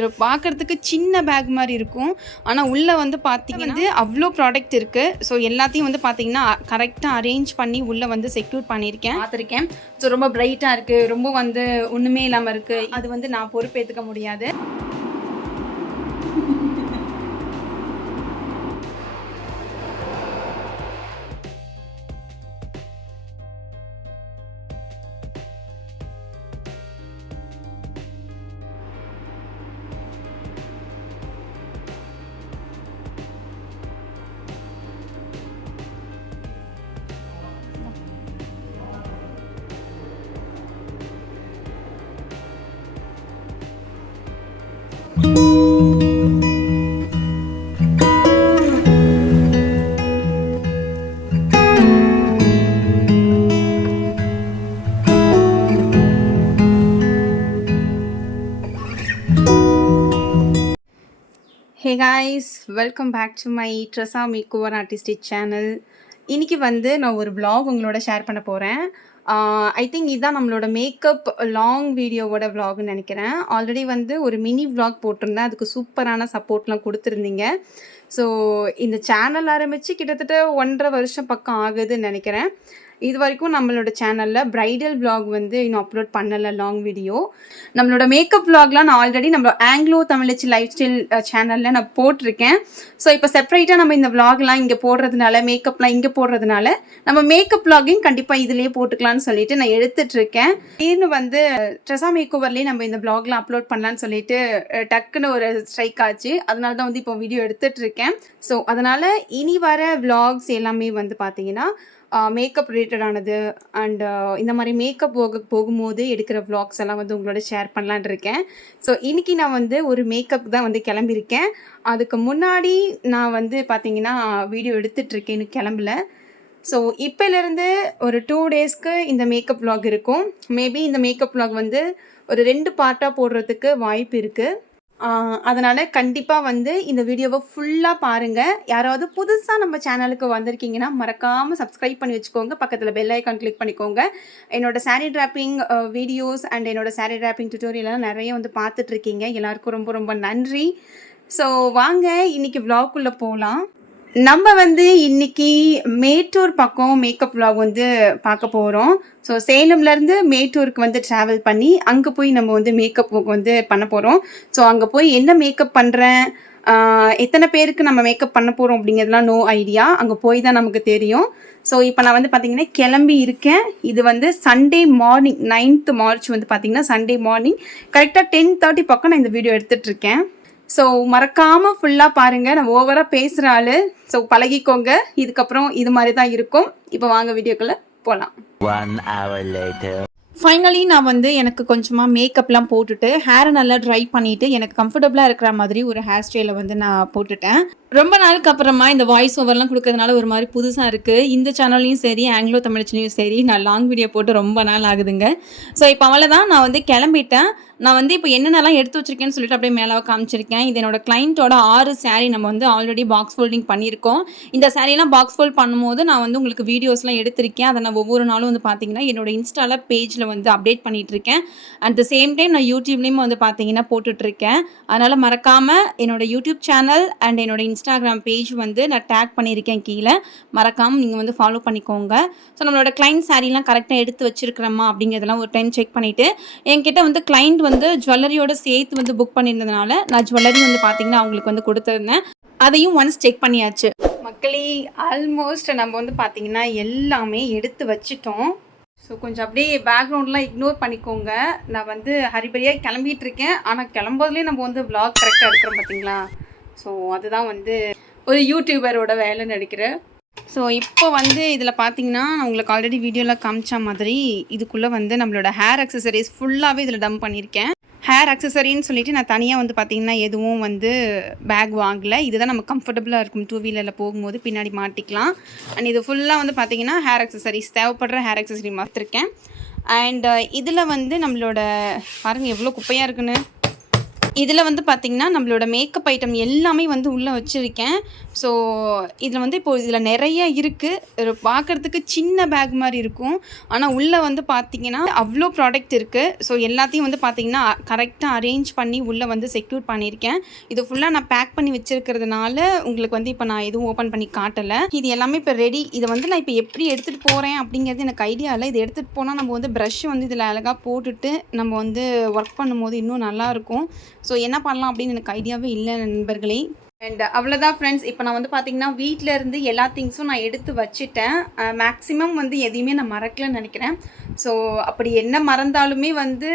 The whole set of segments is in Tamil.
ஒரு பார்க்குறதுக்கு சின்ன பேக் மாதிரி இருக்கும். ஆனால் உள்ளே வந்து பார்த்திங்கன்னா அவ்வளோ ப்ராடக்ட் இருக்குது. ஸோ எல்லாத்தையும் வந்து பார்த்திங்கன்னா கரெக்டாக அரேஞ்ச் பண்ணி உள்ளே வந்து செக்யூர் பார்த்துருக்கேன். ஸோ ரொம்ப பிரைட்டாக இருக்குது, ரொம்ப வந்து ஒன்றுமே இல்லாமல் இருக்குது. அது வந்து நான் பொறுப்பேற்றுக்க முடியாது. Hey guys, welcome back to my Tressa Makeover Artistic channel. இன்னைக்கு வந்து நான் ஒரு vlog உங்களோட ஷேர் பண்ண போகிறேன். ஐ திங்க் இதுதான் நம்மளோட மேக்கப் லாங் வீடியோவோட vlogன்னு நினைக்கிறேன். ஆல்ரெடி வந்து ஒரு மினி vlog போட்டிருந்தேன். அதுக்கு சூப்பரான சப்போர்ட்லாம் கொடுத்துருந்தீங்க. ஸோ இந்த சேனல் ஆரம்பித்து கிட்டத்தட்ட 1.5 வருஷம் பக்கம் ஆகுதுன்னு நினைக்கிறேன். இது வரைக்கும் நம்மளோட சேனலில் ப்ரைடல் vlog வந்து இன்னும் அப்லோட் பண்ணலை, லாங் வீடியோ. நம்மளோட மேக்கப் vlogலாம் நான் ஆல்ரெடி நம்ம ஆங்கிலோ தமிழச்சி லைஃப் ஸ்டைல் சேனலில் நான் போட்டிருக்கேன். ஸோ இப்போ செப்பரேட்டாக நம்ம இந்த vlogலாம் இங்கே போடுறதுனால, மேக்கப்லாம் இங்கே போடுறதுனால நம்ம மேக்கப் vlogging கண்டிப்பாக இதிலேயே போட்டுக்கலான்னு சொல்லிட்டு நான் எடுத்துட்ருக்கேன். திடீர்னு வந்து ட்ரெஸா மேக்கோவர்லேயே நம்ம இந்த vlogலாம் அப்லோட் பண்ணலான்னு சொல்லிட்டு டக்குன்னு ஒரு ஸ்ட்ரைக் ஆச்சு. அதனால தான் வந்து இப்போ வீடியோ எடுத்துகிட்ருக்கேன். ஸோ அதனால் இனி வர vlogs எல்லாமே வந்து பார்த்தீங்கன்னா மேக்கப் ரிலேட்டடானது அண்ட் இந்த மாதிரி மேக்கப் போகும்போது எடுக்கிற vlogs எல்லாம் வந்து உங்களோட ஷேர் பண்ணலான் இருக்கேன். ஸோ இன்றைக்கி நான் வந்து ஒரு மேக்கப் தான் வந்து கிளம்பியிருக்கேன். அதுக்கு முன்னாடி நான் வந்து பார்த்தீங்கன்னா வீடியோ எடுத்துகிட்ருக்கேன், இன்னும் கிளம்பல. ஸோ இப்போலேருந்து ஒரு 2 டேஸ்க்கு இந்த மேக்கப் vlog இருக்கும். மேபி இந்த மேக்கப் vlog வந்து ஒரு 2 பார்ட்டாக போடுறதுக்கு வாய்ப்பு இருக்குது. அதனால் கண்டிப்பாக வந்து இந்த வீடியோவை ஃபுல்லாக பாருங்கள். யாராவது புதுசாக நம்ம சேனலுக்கு வந்திருக்கீங்கன்னா மறக்காமல் சப்ஸ்கிரைப் பண்ணி வச்சுக்கோங்க. பக்கத்தில் பெல் ஐக்கான் கிளிக் பண்ணிக்கோங்க. என்னோடய சாரீ ட்ராப்பிங் வீடியோஸ் அண்ட் என்னோடய சாரீ ட்ராப்பிங் டியூட்டோரியல்லாம் நிறைய வந்து பார்த்துட்ருக்கீங்க. எல்லாருக்கும் ரொம்ப ரொம்ப நன்றி. ஸோ வாங்க இன்றைக்கி vlogக்குள்ளே போகலாம். நம்ம வந்து இன்றைக்கி மேட்டூர் பக்கம் மேக்கப் vlog வந்து பார்க்க போகிறோம். ஸோ சேலம்லேருந்து மேட்டூருக்கு வந்து ட்ராவல் பண்ணி அங்கே போய் நம்ம வந்து மேக்கப் வந்து பண்ண போகிறோம். ஸோ அங்கே போய் என்ன மேக்கப் பண்ணுறேன், எத்தனை பேருக்கு நம்ம மேக்கப் பண்ண போகிறோம் அப்படிங்கிறதுலாம் நோ ஐடியா. அங்கே போய் தான் நமக்கு தெரியும். ஸோ இப்போ நான் வந்து பார்த்திங்கன்னா கிளம்பி இருக்கேன். இது வந்து சண்டே மார்னிங் 9th மார்ச் வந்து பார்த்திங்கன்னா சண்டே மார்னிங் கரெக்டாக 10:30 பக்கம் நான் இந்த வீடியோ எடுத்துகிட்ருக்கேன். ஸோ மறக்காமல் ஃபுல்லாக பாருங்கள். நான் ஓவராக பேசுகிற ஆள், ஸோ பழகிக்கோங்க. இதுக்கப்புறம் இது மாதிரி தான் இருக்கும். இப்போ வாங்க வீடியோக்குள்ளே போகலாம். 1 hour later. ஃபைனலி நான் வந்து எனக்கு கொஞ்சமாக மேக்கப்லாம் போட்டுட்டு ஹேரை நல்லா ட்ரை பண்ணிவிட்டு எனக்கு கம்ஃபர்டபுளாக இருக்கிற மாதிரி ஒரு ஹேர் ஸ்டைலை வந்து நான் போட்டுட்டேன். ரொம்ப நாளுக்கு அப்புறமா இந்த வாய்ஸ் ஓவர்லாம் கொடுக்கறதுனால ஒரு மாதிரி புதுசாக இருக்குது. இந்த சேனல்லையும் சரி, ஆங்கிலோ தமிழ்ச்சிலையும் சரி, நான் லாங் வீடியோ போட்டு ரொம்ப நாள் ஆகுதுங்க. ஸோ இப்போ அவ்வளோதான், நான் வந்து கிளம்பிட்டேன். நான் வந்து இப்போ என்னென்னலாம் எடுத்து வச்சிருக்கேன்னு சொல்லிட்டு அப்படியே மேலே காமிச்சிருக்கேன். இது என்னோட கிளைண்ட்டோட 6 சாரீ நம்ம வந்து ஆல்ரெடி பாக்ஸ் ஃபோல்டிங் பண்ணியிருக்கோம். இந்த சாரீலாம் பாக்ஸ் ஃபோல்ட் பண்ணும்போது நான் வந்து உங்களுக்கு வீடியோஸ்லாம் எடுத்திருக்கேன். அதை நான் ஒவ்வொரு நாளும் வந்து பார்த்தீங்கன்னா என்னோட இன்ஸ்டாவில் பேஜில் வந்து அப்டேட் பண்ணிகிட்ருக்கேன். அட் த சேம் டைம் நான் யூடியூப்லேயும் வந்து பார்த்தீங்கன்னா போட்டுட்ருக்கேன். அதனால் மறக்காமல் என்னோட யூடியூப் சேனல் அண்ட் என்னோட இன்ஸ்டாகிராம் பேஜ் வந்து நான் டேக் பண்ணியிருக்கேன் கீழே. மறக்காமல் நீங்கள் வந்து ஃபாலோ பண்ணிக்கோங்க. ஸோ நம்மளோட கிளைண்ட் சாரீலாம் கரெக்டாக எடுத்து வச்சிருக்கிறோமா அப்படிங்கிறதெல்லாம் ஒரு டைம் செக் பண்ணிவிட்டு, என்கிட்ட வந்து கிளைண்ட் வந்து ஜுவல்லரியோட சேர்த்து வந்து புக் பண்ணியிருந்ததுனால நான் ஜுவல்லரி வந்து பார்த்தீங்கன்னா அவங்களுக்கு வந்து கொடுத்துருந்தேன். அதையும் ஒன்ஸ் செக் பண்ணியாச்சு. மக்களே, ஆல்மோஸ்ட் நம்ம வந்து பார்த்தீங்கன்னா எல்லாமே எடுத்து வச்சிட்டோம். ஸோ கொஞ்சம் அப்படியே பேக்ரவுண்ட்லாம் இக்னோர் பண்ணிக்கோங்க. நான் வந்து ஹரிபரியாக கிளம்பிகிட்டு இருக்கேன். ஆனால் கிளம்போதுலேயே நம்ம வந்து vlog கரெக்டாக எடுக்கிறோம் பார்த்தீங்களா. ஸோ அதுதான் வந்து ஒரு யூடியூபரோட வேலைன்னு நினைக்கிறேன். ஸோ இப்போ வந்து இதில் பார்த்தீங்கன்னா நான் உங்களுக்கு ஆல்ரெடி வீடியோவில் காமிச்ச மாதிரி இதுக்குள்ளே வந்து நம்மளோட ஹேர் அக்சசரிஸ் ஃபுல்லாகவே இதில் டம்ப் பண்ணியிருக்கேன். ஹேர் அக்சசரின்னு சொல்லிட்டு நான் தனியாக வந்து பார்த்திங்கன்னா எதுவும் வந்து பேக் வாங்கலை. இதுதான் நம்ம கம்ஃபர்டபுளாக இருக்கும். 2 வீலரில் போகும்போது பின்னாடி மாட்டிக்கலாம். அண்ட் இது ஃபுல்லாக வந்து பார்த்திங்கன்னா ஹேர் அக்சசரிஸ், தேவைப்படுற ஹேர் அக்சசரி மாற்றிருக்கேன். அண்ட் இதில் வந்து நம்மளோட பாருங்கள் எவ்வளோ குப்பையாக இருக்குன்னு. இதில் வந்து பார்த்திங்கன்னா நம்மளோட மேக்கப் ஐட்டம் எல்லாமே வந்து உள்ளே வச்சுருக்கேன். ஸோ இதில் வந்து இப்போது இதில் நிறைய இருக்குது. பார்க்குறதுக்கு சின்ன பேக் மாதிரி இருக்கும். ஆனால் உள்ளே வந்து பார்த்திங்கன்னா அவ்வளோ ப்ராடக்ட் இருக்குது. ஸோ எல்லாத்தையும் வந்து பார்த்திங்கன்னா கரெக்டாக அரேஞ்ச் பண்ணி உள்ளே வந்து செக்யூர் பண்ணியிருக்கேன். இது ஃபுல்லாக நான் பேக் பண்ணி வச்சுருக்கிறதுனால உங்களுக்கு வந்து இப்போ நான் எதுவும் ஓப்பன் பண்ணி காட்டலை. இது எல்லாமே இப்போ ரெடி. இதை வந்து நான் இப்போ எப்படி எடுத்துகிட்டு போகிறேன் அப்படிங்கிறது எனக்கு ஐடியா இல்லை. இதை எடுத்துகிட்டு போனால் நம்ம வந்து ப்ரஷ் வந்து இதில் அழகாக போட்டுட்டு நம்ம வந்து ஒர்க் பண்ணும்போது இன்னும் நல்லாயிருக்கும். ஸோ என்ன பண்ணலாம் அப்படின்னு எனக்கு ஐடியாவே இல்லை நண்பர்களே. அண்ட் அவ்வளோதான் ஃப்ரெண்ட்ஸ். இப்போ நான் வந்து பார்த்திங்கன்னா வீட்டிலேருந்து எல்லா திங்ஸும் நான் எடுத்து வச்சுட்டேன். மேக்ஸிமம் வந்து எதையுமே நான் மறக்கலன்னு நினைக்கிறேன். ஸோ அப்படி என்ன மறந்தாலுமே வந்து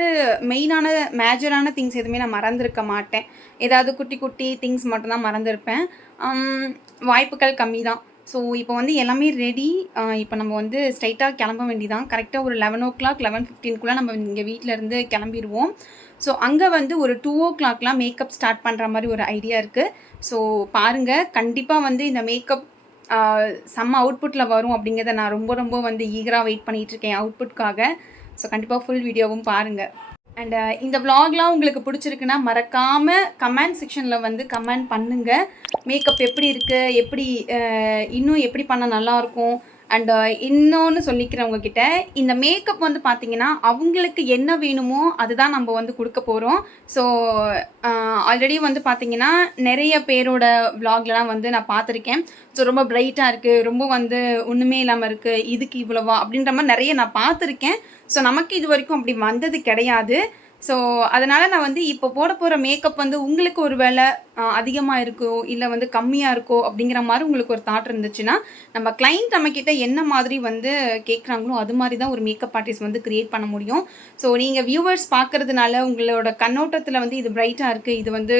மெயினான மேஜரான திங்ஸ் எதுவுமே நான் மறந்துருக்க மாட்டேன். ஏதாவது குட்டி குட்டி திங்ஸ் மட்டும்தான் மறந்துருப்பேன். வாய்ப்புகள் கம்மி தான். ஸோ இப்போ வந்து எல்லாமே ரெடி. இப்போ நம்ம வந்து ஸ்ட்ரைட்டாக கிளம்ப வேண்டியதான். கரெக்டாக ஒரு 11 o'clock 11:15 நம்ம இங்கே வீட்டிலேருந்து கிளம்பிடுவோம். ஸோ அங்கே வந்து ஒரு 2 o'clockலாம் மேக்கப் ஸ்டார்ட் பண்ணுற மாதிரி ஒரு ஐடியா இருக்குது. ஸோ பாருங்கள், கண்டிப்பாக வந்து இந்த மேக்கப் செம்ம அவுட்புட்டில் வரும் அப்படிங்கிறத நான் ரொம்ப ரொம்ப வந்து ஈகராக வெயிட் பண்ணிகிட்ருக்கேன் அவுட்புட்காக. ஸோ கண்டிப்பாக ஃபுல் வீடியோவும் பாருங்கள். அண்ட் இந்த விலாக்லாம் உங்களுக்கு பிடிச்சிருக்குன்னா மறக்காமல் கமெண்ட் செக்ஷனில் வந்து கமெண்ட் பண்ணுங்கள். மேக்கப் எப்படி இருக்குது, எப்படி இன்னும் எப்படி பண்ணால் நல்லாயிருக்கும். அண்ட் இன்னொன்று சொல்லிக்கிறேன் உங்ககிட்ட, இந்த மேக்கப் வந்து பார்த்திங்கன்னா அவங்களுக்கு என்ன வேணுமோ அதுதான் நம்ம வந்து கொடுக்க போகிறோம். ஸோ ஆல்ரெடி வந்து பார்த்திங்கன்னா நிறைய பேரோட விலாக்லாம் வந்து நான் பார்த்துருக்கேன். ஸோ ரொம்ப பிரைட்டாக இருக்குது, ரொம்ப வந்து ஒன்றுமே இல்லாமல் இருக்குது, இதுக்கு இவ்வளவா அப்படின்ற மாதிரி நிறைய நான் பார்த்துருக்கேன். ஸோ நமக்கு இது வரைக்கும் அப்படி வந்தது கிடையாது. ஸோ அதனால் நான் வந்து இப்போ போட போகிற மேக்கப் வந்து உங்களுக்கு ஒரு வேளை அதிகமாக இருக்கோ இல்லை வந்து கம்மியாக இருக்கோ அப்படிங்கிற மாதிரி உங்களுக்கு ஒரு தாட் இருந்துச்சுன்னா நம்ம கிளைண்ட் நம்மக்கிட்ட என்ன மாதிரி வந்து கேட்குறாங்களோ அது மாதிரி தான் ஒரு மேக்கப் ஆர்டிஸ்ட் வந்து க்ரியேட் பண்ண முடியும். ஸோ நீங்கள் வியூவர்ஸ் பார்க்குறதுனால உங்களோட கண்ணோட்டத்தில் வந்து இது பிரைட்டாக இருக்குது, இது வந்து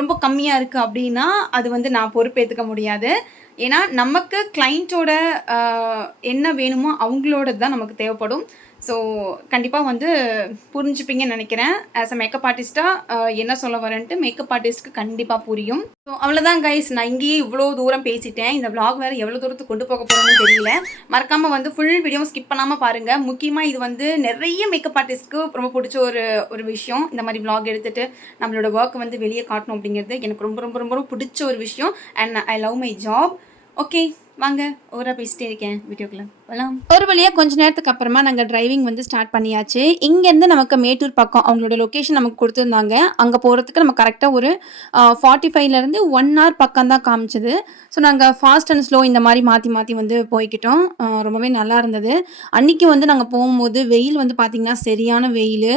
ரொம்ப கம்மியாக இருக்குது அப்படின்னா அது வந்து நான் பொறுப்பேற்றுக்க முடியாது. ஏன்னா நமக்கு கிளைண்ட்டோட என்ன வேணுமோ அவங்களோட தான் நமக்கு தேவைப்படும். ஸோ கண்டிப்பாக வந்து புரிஞ்சுப்பீங்கன்னு நினைக்கிறேன். ஆஸ் அ மேக்கப் ஆர்டிஸ்ட்டாக என்ன சொல்ல வரேன்ட்டு மேக்கப் ஆர்டிஸ்ட்க்கு கண்டிப்பாக புரியும். ஸோ அவ்வளோதான் கைஸ், நான் இங்கேயே இவ்வளோ தூரம் பேசிட்டேன். இந்த விலாக் வேறு எவ்வளோ தூரத்துக்கு கொண்டு போக போகிறோன்னு தெரியல. மறக்காமல் வந்து ஃபுல் வீடியோ ஸ்கிப் பண்ணாமல் பாருங்கள். முக்கியமாக இது வந்து நிறைய மேக்கப் ஆர்டிஸ்ட்க்கு ரொம்ப பிடிச்ச ஒரு விஷயம். இந்த மாதிரி விலாக் எடுத்துகிட்டு நம்மளோட ஒர்க்கை வந்து வெளியே காட்டணும் அப்படிங்கிறது எனக்கு ரொம்ப ரொம்ப ரொம்ப பிடிச்ச ஒரு விஷயம். And I love my job. Okay வாங்க, ஓவராக பேசிட்டே இருக்கேன், வீடியோக்குள்ள போகலாம். ஒரு வழியாக கொஞ்ச நேரத்துக்கு அப்புறமா நாங்கள் டிரைவிங் வந்து ஸ்டார்ட் பண்ணியாச்சு. இங்கேருந்து நமக்கு மேட்டூர் பக்கம் அவங்களோட லொக்கேஷன் நமக்கு கொடுத்துருந்தாங்க. அங்கே போகிறதுக்கு நம்ம கரெக்டாக ஒரு 45லேருந்து 1 hour பக்கம் தான் காமிச்சது. ஸோ நாங்கள் ஃபாஸ்ட் அண்ட் ஸ்லோ இந்த மாதிரி மாற்றி மாற்றி வந்து போய்கிட்டோம். ரொம்பவே நல்லா இருந்தது. அன்றைக்கி வந்து நாங்கள் போகும்போது வெயில் வந்து பார்த்திங்கன்னா சரியான வெயில்.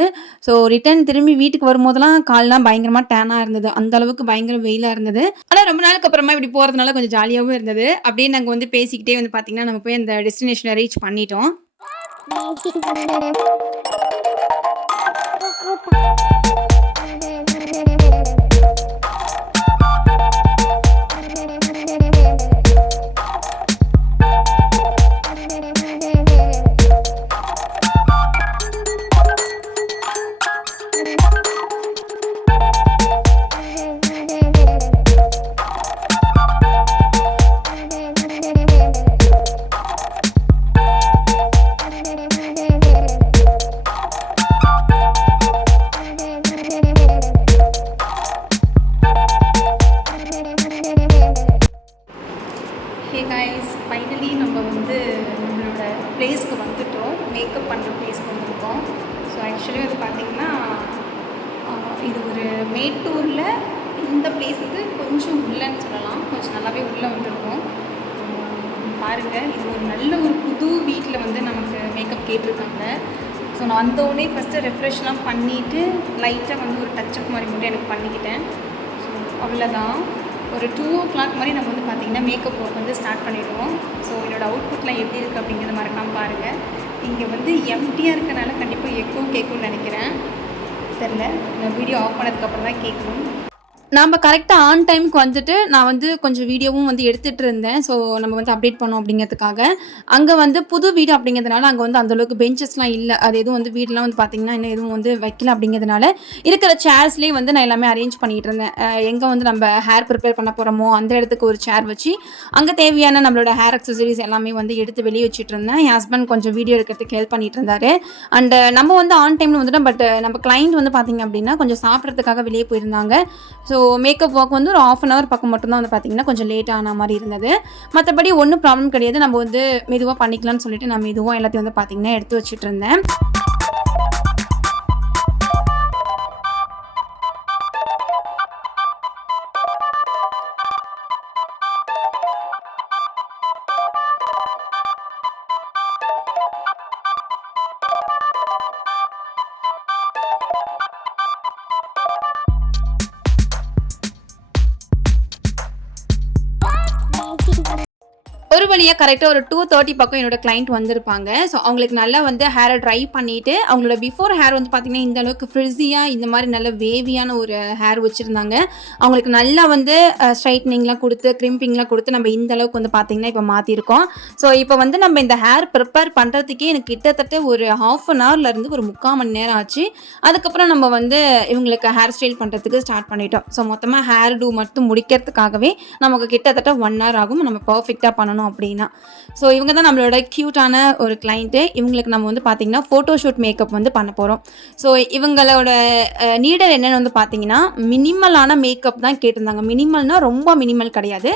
ஸோ ரிட்டர்ன் திரும்பி வீட்டுக்கு வரும்போதெல்லாம் கால்லாம் பயங்கரமாக டேனாக இருந்தது. அந்தளவுக்கு பயங்கர வெயிலாக இருந்தது. ஆனால் ரொம்ப நாளுக்கு அப்புறமா இப்படி போகிறதுனால கொஞ்சம் ஜாலியாகவும் இருந்தது. அப்படியே நாங்கள் வந்து பேசிக்கிட்டே வந்து பார்த்திங்கன்னா நம்ம போய் அந்த டெஸ்டினேஷனை ரீச் பண்ணிட்டோம். ஹே கைஸ், ஃபைனலி நம்ம வந்து நம்மளோட பிளேஸ்க்கு வந்துட்டோம். மேக்கப் பண்ணுற பிளேஸ்க்கு வந்திருக்கோம். ஸோ ஆக்சுவலி வந்து பார்த்திங்கன்னா இது ஒரு மேட்டூரில் இந்த பிளேஸ் வந்து கொஞ்சம் உள்ளன்னு சொல்லலாம். கொஞ்சம் நல்லாவே உள்ளே வந்துருக்கோம். பாருங்கள், இது ஒரு நல்ல ஒரு புது வீட்டில் வந்து நமக்கு மேக்கப் கேட்டிருக்காங்க. ஸோ நான் வந்தோடனே ஃபஸ்ட்டு ரெஃப்ரெஷ்லாம் பண்ணிவிட்டு லைட்டாக வந்து ஒரு டச்சப் மாதிரி மட்டும் எனக்கு பண்ணிக்கிட்டேன். ஸோ அவ்வளோதான். ஒரு 2 o'clock மாதிரி நம்ம வந்து பார்த்திங்கன்னா மேக்கப் ஒர்க் வந்து ஸ்டார்ட் பண்ணிடுவோம். ஸோ என்னோடய அவுட்புட்லாம் எப்படி இருக்குது அப்படிங்கிறத மறக்காமல் பாருங்கள். இங்கே வந்து எம்டியாக இருக்கனால கண்டிப்பாக கேட்கும்னு நினைக்கிறேன். தெரில, இந்த வீடியோ ஆஃப் பண்ணதுக்கப்புறம் தான் கேட்கும். நாம கரெக்ட்டா ஆன் டைம்க்கு வந்துட்டு, நான் வந்து கொஞ்சம் வீடியோவும் வந்து எடுத்துட்டு இருந்தேன். ஸோ நம்ம வந்து அப்டேட் பண்ணோம் அப்படிங்கிறதுக்காக. அங்க வந்து புது வீடு அப்படிங்கிறதுனால, அங்க வந்து அந்த அளவுக்கு பெஞ்சஸ்லாம் இல்ல. அது எதுவும் வந்து வீடுலாம் வந்து பார்த்தீங்கன்னா, இன்னும் எதுவும் வந்து வைக்கல அப்படிங்கிறதுனால, இருக்கிற சேர்ஸ்லயே வந்து நான் எல்லாமே அரேஞ்ச் பண்ணிட்டு இருந்தேன். எங்க வந்து நம்ம ஹேர் ப்ரிப்பேர் பண்ண போறோமோ, அந்த இடத்துக்கு ஒரு சேர் வச்சு, அங்க தேவையான நம்மளோட ஹேர் அக்சஸரீஸ் எல்லாமே வந்து எடுத்து வெளிய வச்சுட்டு இருந்தேன். என் ஹஸ்பண்ட் கொஞ்சம் வீடியோ எடுக்கிறதுக்கு ஹெல்ப் பண்ணிட்டு இருந்தாரு. அண்ட் நம்ம வந்து ஆன் டைம்ல வந்துட்டோம். பட் நம்ம கிளையண்ட் வந்து பார்த்தீங்க அப்படின்னா, கொஞ்சம் சாப்பிடறதுக்காக வெளிய போயிருந்தாங்க. ஸோ மேக்கப் ஒர்க் வந்து ஒரு 1/2 அன் ஹவர் பக்கம் மட்டும் தான் வந்து பார்த்தீங்கன்னா, கொஞ்சம் லேட் ஆன மாரி இருந்தது. மத்தபடி ஒண்ணும் ப்ராப்ளம் கிடையாது. நம்ம வந்து மெதுவா பண்ணிக்கலாம்னு சொல்லிட்டு, நான் மெதுவா எல்லாத்தையும் வந்து பார்த்தீங்கன்னா, எடுத்து வச்சுட்டு இருந்தேன். ஒரு வழியா கரெக்ட்டா ஒரு 2:30 பக்கம் என்னோட கிளையண்ட் வந்திருப்பாங்க. ஸோ அவங்களுக்கு நல்லா வந்து ஹேர ட்ரை பண்ணிட்டு, அவங்களோட பிஃபோர் ஹேர் வந்து பார்த்தீங்கன்னா, இந்த அளவுக்கு ஃப்ரிஸியா இந்த மாரி நல்ல வேவியான ஒரு ஹேர் வச்சிருந்தாங்க. அவங்களுக்கு நல்லா வந்து ஸ்ட்ரைட்னிங்லாம் குடுத்து, கிரிம்பிங்லாம் குடுத்து நம்ம இந்த அளவுக்கு வந்து பார்த்தீங்கன்னா, இப்ப மாத்திருக்கோம். ஸோ இப்ப வந்து நம்ம இந்த ஹேர் ப்ரிப்பேர் பண்றதுக்கே எனக்கு கிட்டத்தட்ட ஒரு 1/2 அன் ஹவர்லேருந்து ஒரு 3/4 மணி நேரம் ஆச்சு. அதுக்கப்புறம் நம்ம வந்து இவங்களுக்கு ஹேர் ஸ்டைல் பண்றதுக்கு ஸ்டார்ட் பண்ணிட்டோம். ஸோ மொத்தமா ஹேர் டூ மட்டும் முடிக்கிறதுக்காகவே நமக்கு கிட்டத்தட்ட 1 ஹவர் ஆகும். நம்ம பெர்ஃபெக்ட்டா பண்ணணும் அப்படின்னா. ஸோ இவங்க தான் நம்மளோட கியூட்டான ஒரு கிளையண்ட்டு. இவங்களுக்கு நம்ம வந்து பார்த்தீங்கன்னா, ஃபோட்டோ ஷூட் மேக்கப் வந்து பண்ண போறோம். ஸோ இவங்களோட நீடர் என்னன்னு வந்து பார்த்தீங்கன்னா, மினிமலான மேக்கப் தான் கேட்டிருந்தாங்க. மினிமல்னா ரொம்ப மினிமல் கிடையாது.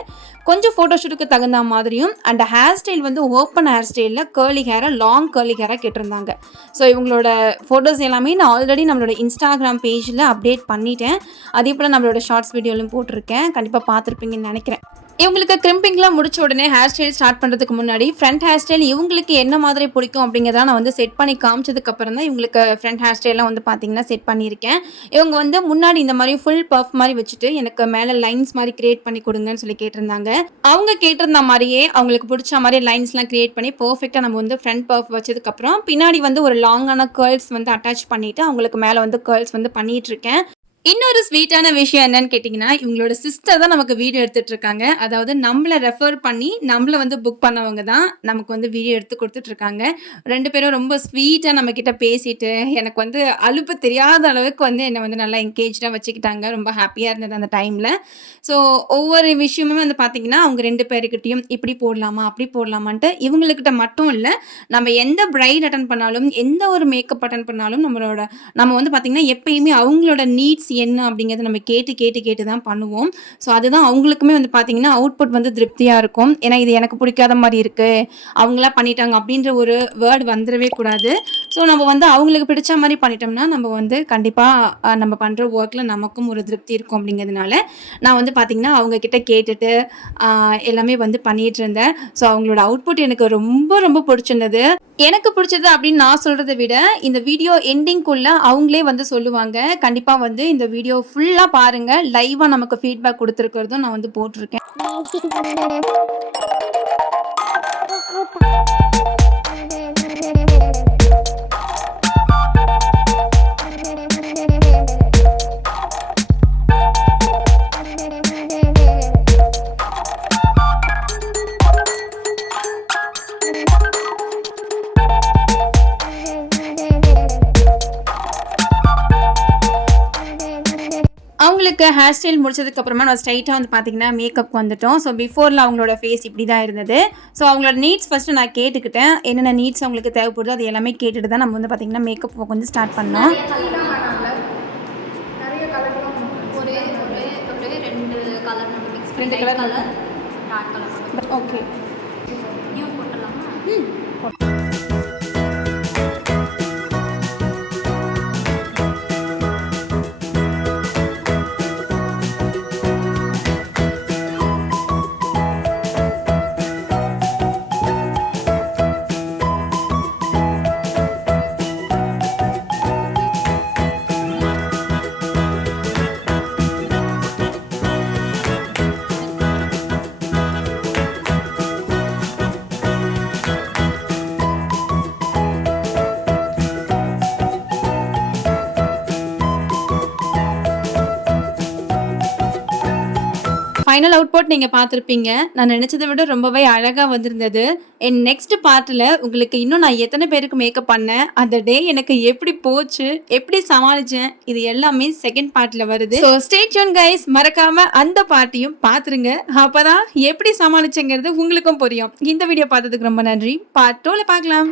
கொஞ்சம் ஃபோட்டோ ஷூட்டுக்கு தகுந்த மாதிரியும் அண்ட் ஹேர் ஸ்டைல் வந்து ஓப்பன் ஹேர் ஸ்டைலில் கர்லி ஹேரை லாங் கர்லி ஹேராக கேட்டிருந்தாங்க. ஸோ இவங்களோட ஃபோட்டோஸ் எல்லாமே நான் ஆல்ரெடி நம்மளோட இன்ஸ்டாகிராம் பேஜில் அப்டேட் பண்ணிட்டேன். அதே போல் நம்மளோட ஷார்ட்ஸ் வீடியோலையும் போட்டிருக்கேன். கண்டிப்பாக பார்த்துருப்பீங்கன்னு நினைக்கிறேன். இவங்களுக்கு கிரிம்பிங்லாம் முடிச்ச உடனே ஹேர் ஸ்டைல் ஸ்டார்ட் பண்ணுறதுக்கு முன்னாடி ஃப்ரண்ட் ஹேர் ஸ்டைல் இவங்களுக்கு என்ன மாதிரி பிடிக்கும் அப்படிங்கிறத நான் வந்து செட் பண்ணி காமிச்சதுக்கப்புறம் தான் இவங்களுக்கு ஃப்ரண்ட் ஹேர் ஸ்டைலாம் வந்து பார்த்தீங்கன்னா செட் பண்ணியிருக்கேன். இவங்க வந்து முன்னாடி இந்த மாதிரி ஃபுல் பஃப் மாதிரி வச்சுட்டு எனக்கு மேலே லைன்ஸ் மாதிரி கிரியேட் பண்ணி கொடுங்கன்னு சொல்லி கேட்டிருந்தாங்க. அவங்க கேட்டிருந்த மாதிரியே அவங்களுக்கு பிடிச்ச மாதிரி லைன்ஸ்லாம் கிரியேட் பண்ணி பர்ஃபெக்டாக நம்ம வந்து ஃப்ரண்ட் பஃப் வச்சதுக்கப்புறம் பின்னாடி வந்து ஒரு லாங்கான கேர்ள்ஸ் வந்து அட்டாச் பண்ணிவிட்டு அவங்களுக்கு மேலே வந்து கேர்ள்ஸ் வந்து பண்ணிகிட்டு இருக்கேன். இன்னொரு ஸ்வீட்டான விஷயம் என்னன்னு கேட்டிங்கன்னா, இவங்களோட சிஸ்டர் தான் நமக்கு வீடியோ எடுத்துட்டு இருக்காங்க. அதாவது நம்மள ரெஃபர் பண்ணி நம்மள வந்து புக் பண்ணவங்க தான் நமக்கு வந்து வீடியோ எடுத்து குடுத்துட்ருக்காங்க. 2 பேரும் ரொம்ப ஸ்வீட்டா நம்மகிட்ட பேசிட்டு, எனக்கு வந்து அலுப்பு தெரியாத அளவுக்கு வந்து என்ன வந்து நல்லா என்கேஜ்டா வச்சுக்கிட்டாங்க. ரொம்ப ஹாப்பியா இருந்தது அந்த டைம்ல. ஸோ ஒவ்வொரு விஷயமுமே வந்து பார்த்தீங்கன்னா, அவங்க 2 பேருக்கிட்டயும் இப்படி போடலாமா, அப்படி போடலாமான்ட்டு இவங்களுக்கிட்ட மட்டும் இல்ல, நம்ம எந்த பிரைட் அட்டெண்ட் பண்ணாலும், எந்த ஒரு மேக்கப் அட்டெண்ட் பண்ணாலும் நம்ம வந்து பார்த்தீங்கன்னா, எப்பயுமே அவங்களோட நீட்ஸ் என்ன அப்படிங்கிறத நம்ம கேட்டு தான் பண்ணுவோம். ஸோ அதுதான் அவங்களுக்குமே வந்து பார்த்தீங்கன்னா, அவுட்புட் வந்து திருப்தியா இருக்கும். ஏன்னா இது எனக்கு பிடிக்காத மாரி இருக்கு, அவங்களா பண்ணிட்டாங்க அப்படின்ற ஒரு வேர்ட் வந்துரவே கூடாது. ஸோ நம்ம வந்து அவங்களுக்கு பிடிச்ச மாரி பண்ணிட்டோம்னா, நம்ம வந்து கண்டிப்பா நம்ம பண்ற ஒர்க்ல நமக்கும் ஒரு திருப்தி இருக்கும் அப்படிங்கிறதுனால, நான் வந்து பார்த்தீங்கன்னா, அவங்க கிட்ட கேட்டுட்டு எல்லாமே வந்து பண்ணிட்டு இருந்தேன். ஸோ அவங்களோட அவுட்புட் எனக்கு ரொம்ப ரொம்ப பிடிச்சிருந்தது. எனக்கு பிடிச்சது அப்படின்னு நான் சொல்றத விட, இந்த வீடியோ எண்டிங்குள்ள அவங்களே வந்து சொல்லுவாங்க. கண்டிப்பா வந்து இந்த வீடியோ ஃபுல்லா பாருங்க. லைவா நமக்கு ஃபீட்பேக் குடுத்துருக்கிறதும் நான் வந்து போட்டிருக்கேன். அவங்களுக்கு ஹேர் ஸ்டைல் முடிச்சதுக்கப்புறமா நான் ஸ்ட்ரைட்டாக வந்து பார்த்தீங்கன்னா மேக்கப் வந்துட்டோம். ஸோ பிஃபோரில் அவங்களோட ஃபேஸ் இப்படி தான் இருந்தது. ஸோ அவங்களோட நீட்ஸ் ஃபஸ்ட்டு நான் கேட்டுக்கிட்டேன். என்னென்ன நீட்ஸ் அவங்களுக்கு தேவைப்படுதோ அது எல்லாமே கேட்டுட்டு தான் நம்ம வந்து பார்த்தீங்கன்னா மேக்கப் ஒர்க் வந்து ஸ்டார்ட் பண்ணோம். ஒரே ஒரே ஒரே 2 கலர் மட்டும் மிக்ஸ் பண்ணி 2 கலர் கலர் டார்க் கலர் மட்டும். ஓகே. நியூட் போட்டுடலாமா? ஃபைனல் அவுட்புட் நீங்க பார்த்துருப்பீங்க. நான் நினைச்சதை விட ரொம்பவே அழகா வந்திருந்தது. என் நெக்ஸ்ட் பார்ட்ல உங்களுக்கு இன்னும் நான் எத்தனை பேருக்கு மேக்கப் பண்ணேன், அந்த டே எனக்கு எப்படி போச்சு, எப்படி சமாளிச்சேன், இது எல்லாமே செகண்ட் பார்ட்ல வருது. ஸோ ஸ்டே டியூன் கைஸ், மறக்காம அந்த பார்ட்டியும் பார்த்துருங்க. அப்பதான் எப்படி சமாளிச்சேங்கிறது உங்களுக்கும் புரியும். இந்த வீடியோ பார்த்ததுக்கு ரொம்ப நன்றி. பார்ட் 2ல பார்க்கலாம்.